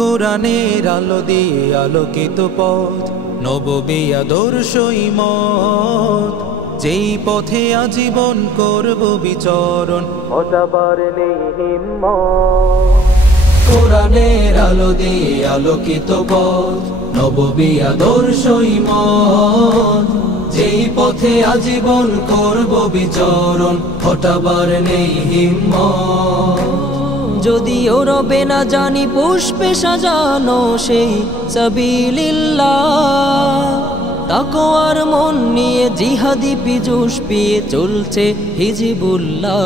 কোরআনের আলো দিয়ে আলোকিত পথ, নববী আদর্শ মত, যেই পথে আজীবন করব বিচরণ, হঠাবার নেই হিম্মত। কোরআনের আলো দিয়ে আলোকিত পথ, নববী আদর্শ মত, যেই পথে আজীবন করব বিচরণ, হঠাবার নেই হিম্মত। যদিও রবে না জানি পুষ্পে সাজানো সেই সাবিলিল্লাহ, তাকওয়ার মন নিয়ে জিহাদি পিজুস পিয়ে চলছে হিজবুল্লাহ।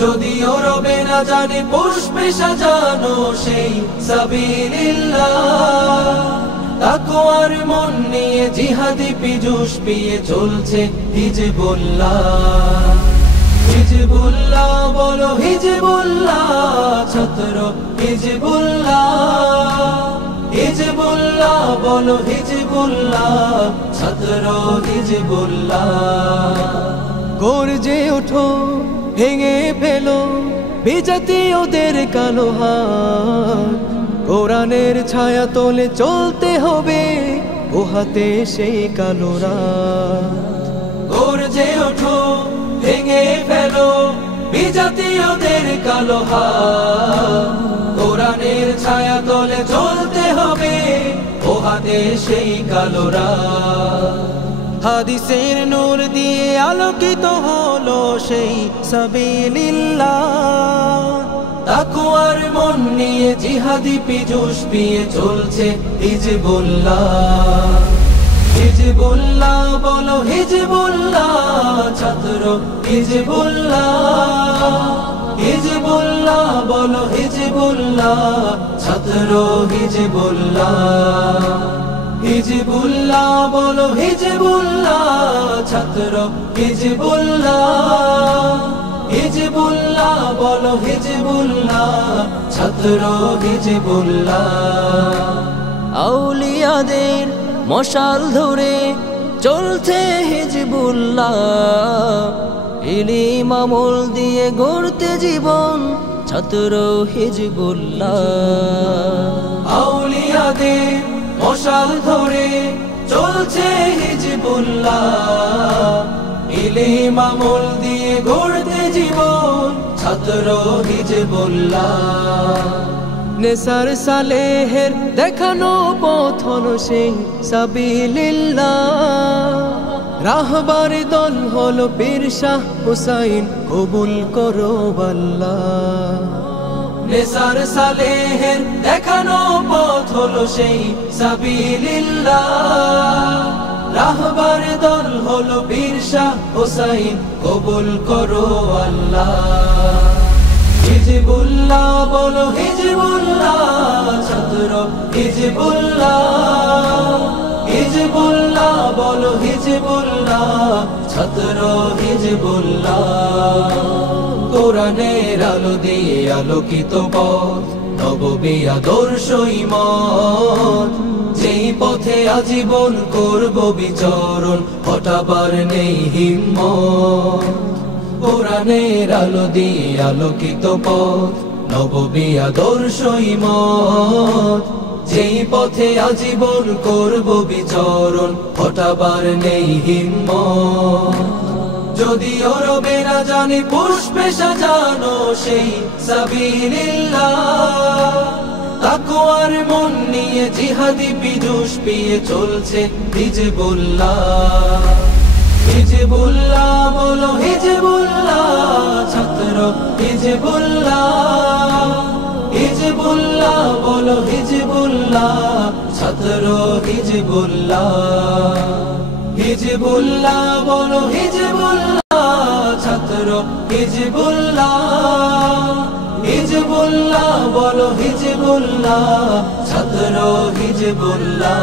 যদিও রবে না জানি পুষ্পে সাজানো সেই সাবিলিল্লাহ, তাকওয়ার মন নিয়ে জিহাদি পিজুস পিয়ে চলছে হিজবুল্লাহ। হিজবুল্লাহ বলো হিজবুল্লাহ, ছাত্র হিজবুল্লাহ। হিজবুল্লাহ বলো হিজবুল্লাহ, ছাত্র হিজবুল্লাহ। গর্জে ওঠো, ভেঙে ফেলো বিজাতীয়দের কালো হাত, কোরআনের ছায়া তলে চলতে হবে পোহাতে সেই কালো রাত। গর্জে ওঠো, ভেঙে ফেলো বিজাতীয়দের কালো হাত, কোরআনের ছায়া তলে চলতে হবে পোহাতে সেই কালো রাত। হাদিসের নূর দিয়ে আলোকিত হলো সেই সাবিলিল্লাহ, তাকওয়ার মন নিয়ে জিহাদি পিজুস পিয়ে চলছে হিজবুল্লাহ। হিজবুল্লাহ বলো হিজবুল্লাহ, ছাত্র হিজবুল্লাহ। হিজবুল্লাহ বলো হিজবুল্লাহ, ছাত্র হিজবুল্লাহ। হিজবুল্লাহ বলো হিজবুল্লাহ, ছাত্র হিজবুল্লাহ। হিজবুল্লাহ বলো হিজবুল্লাহ, ছাত্র হিজবুল্লাহ। আউলিয়াদের মশাল ধরে চলছে হিজবুল্লাহ, ইলম আমল দিয়ে গড়তে জীবন, ছাত্র হিজবুল্লাহ। আউলিয়াদের মশাল ধরে চলছে হিজবুল্লাহ, ইলম আমল দিয়ে গড়তে জীবন, ছাত্র হিজবুল্লাহ। নেসার সালেহের দেখানো পথ হলো সেই সাবিলিল্লাহ, রাহবার দল হলো পীর শাহ হুসাইন, কবুল করো আল্লাহ। নেসার সালেহের দেখানো পথ হলো সেই সাবিলিল্লাহ, রাহবার দল হলো পীর শাহ হুসাইন, কবুল করো আল্লাহ। হিজবুল্লাহ বলো হিজবুল্লাহ, ছাত্র হিজবুল্লাহ। হিজবুল্লাহ বলো হিজবুল্লাহ, ছাত্র হিজবুল্লাহ। কোরআনের আলো দিয়ে আলোকিত পথ, নববী আদর্শ মত, যেই পথে আজীবন করব বিচরণ, হঠাবার নেই হিম্মত। কোরআনের আলো দিয়ে আলোকিত পথ, নববী আদর্শ মত, যেই পথে আজীবন করব বিচরণ, হঠাবার নেই হিম্মত। যদিও রবে না জানি পুষ্পে সাজানো সেই সাবিলিল্লাহ, তাকওয়ার মন নিয়ে জিহাদি পিজুস পিয়ে চলছে হিজবুল্লাহ। হিজবুল্লাহ বলো হিজবুল্লাহ, ছাত্র হিজবুল্লাহ। হিজবুল্লাহ বলো হিজবুল্লাহ, ছাত্র হিজবুল্লাহ। হিজবুল্লাহ বলো হিজবুল্লাহ, ছাত্র হিজবুল্লাহ। হিজবুল্লাহ বলো হিজবুল্লাহ, ছাত্র হিজবুল্লাহ।